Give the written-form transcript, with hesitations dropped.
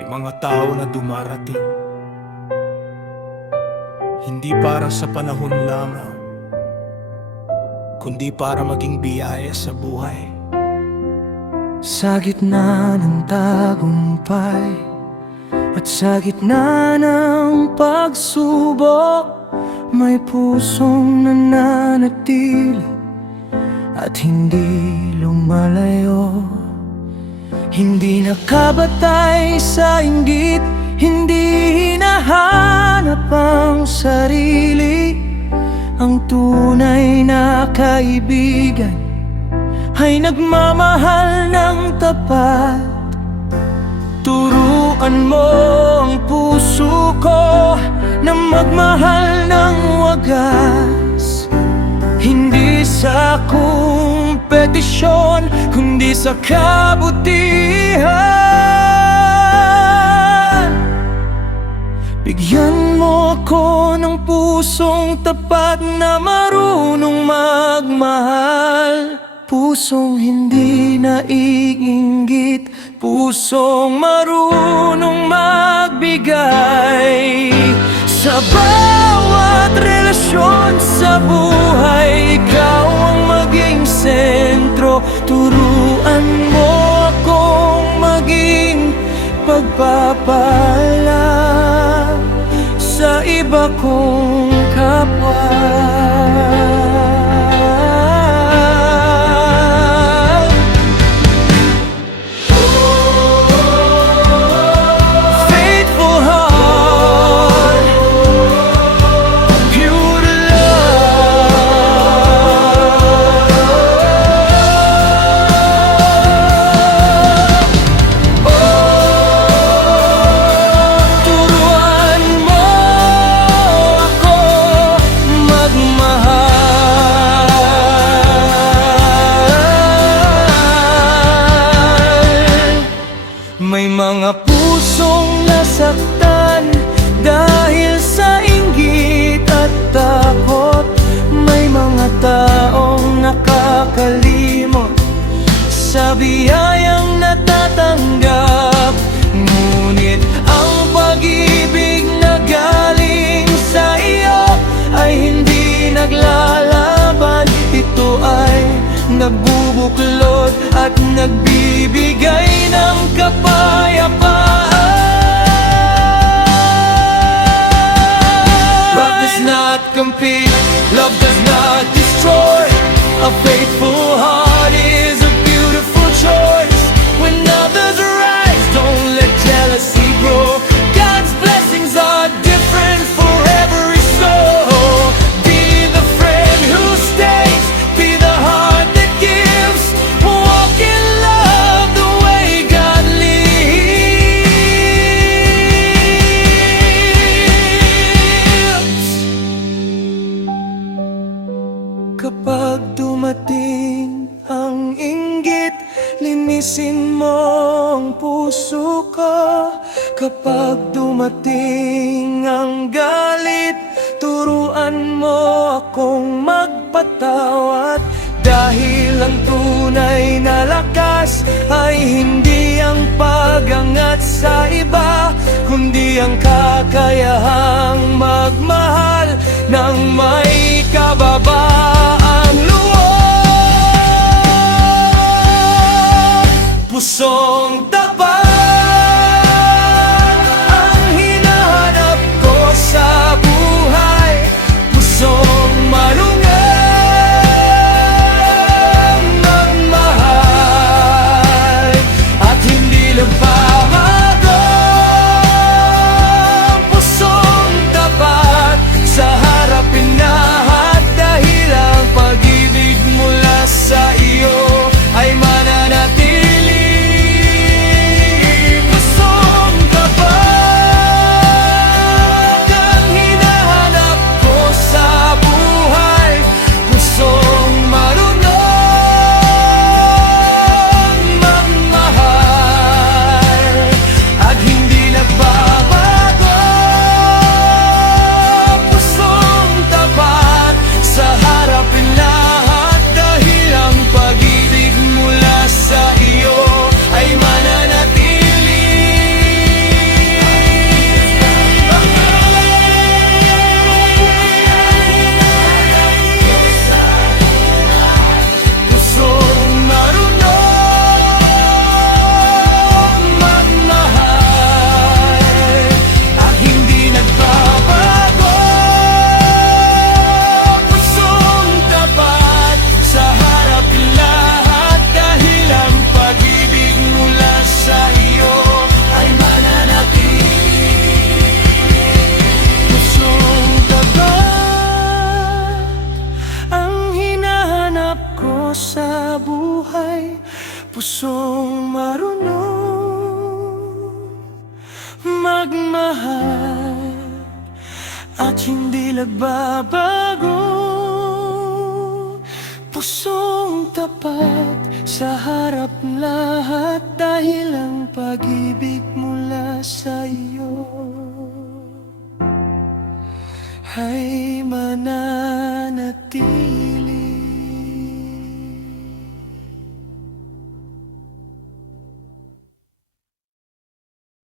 May mga tao na dumarating, hindi para sa panahon lamang, kundi para maging biyaya sa buhay. Sa gitna ng tagumpay at sa gitna ng pagsubok, may pusong nananatili at hindi lumalayo. Hindi nakabatay sa inggit, hindi hinahanap ang sarili. Ang tunay na kaibigan ay nagmamahal ng tapat. Turuan mo ang puso ko na magmahal ng wagas, hindi sa kompetisyon, kundi sa kabutihan. Bigyan mo ako ng pusong tapat na marunong magmahal, pusong hindi naiinggit, pusong marunong magbigay. Sa bawat relasyon sa buhay, ikaw ang maging sentro. Turuan mo akong maging pagpapala sa iba kong kapwa. May mga pusong nasaktan dahil sa inggit at takot. May mga taong nakakalimot sa biyayang natatanggap. Ngunit ang pag-ibig na galing sa iyo ay hindi naglalaban. Ito ay nagbubuklod at nagbibigay ng kapayapaan. Love does not compete, love does not destroy. A faithful heart is a beautiful choice. When others rise, don't let jealousy grow. God's blessings are different for every soul. Be the friend who stays, be the heart that gives. Walk in love the way God lives. Kapag dumating ang inggit, linisin mo ang puso ko. Kapag dumating ang galit, turuan mo akong magpatawad. Dahil ang tunay na lakas ay hindi ang pagangat sa iba, kundi ang kakayahang magmahal ng may kababaang loob. Pusong tapat ang hinahanap ko sa buhay, pusong marunong magmahal at hindi nagbabago. Pusong tapat sa harapin lahat, dahil ang pag-ibig mula sa iyo ay mananatili. Pusong marunong magmahal at hindi nagbabago. Pusong tapat sa harap lahat dahil ang pag-ibig mula sa iyo ay